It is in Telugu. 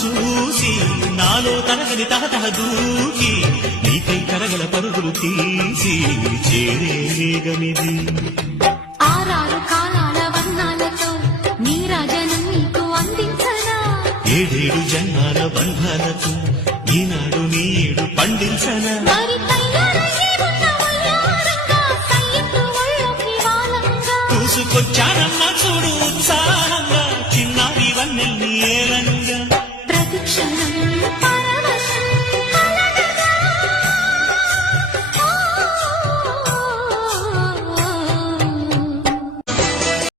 చూసి నాలో తరగని తహతహ దూకి నీకై కరగల పరుగులు తీసి చేరే వేగమిది. ఆరారు కాలాల వర్ణాలతో నీ రాజనం నీకు అందించనా, ఏడేడు జన్మాల బంధాలతో ఈనాడు నీడు పండించనా. మరి తయారయ్యే ఉన్న వయ్యారంగా సయ్యత్తు ఒళ్ళోకి వాలంగా చూసుకొచ్చానమ్మా చూడు ఉత్సాహంగా చిన్నారి వన్నెల్ని ఏలంగా.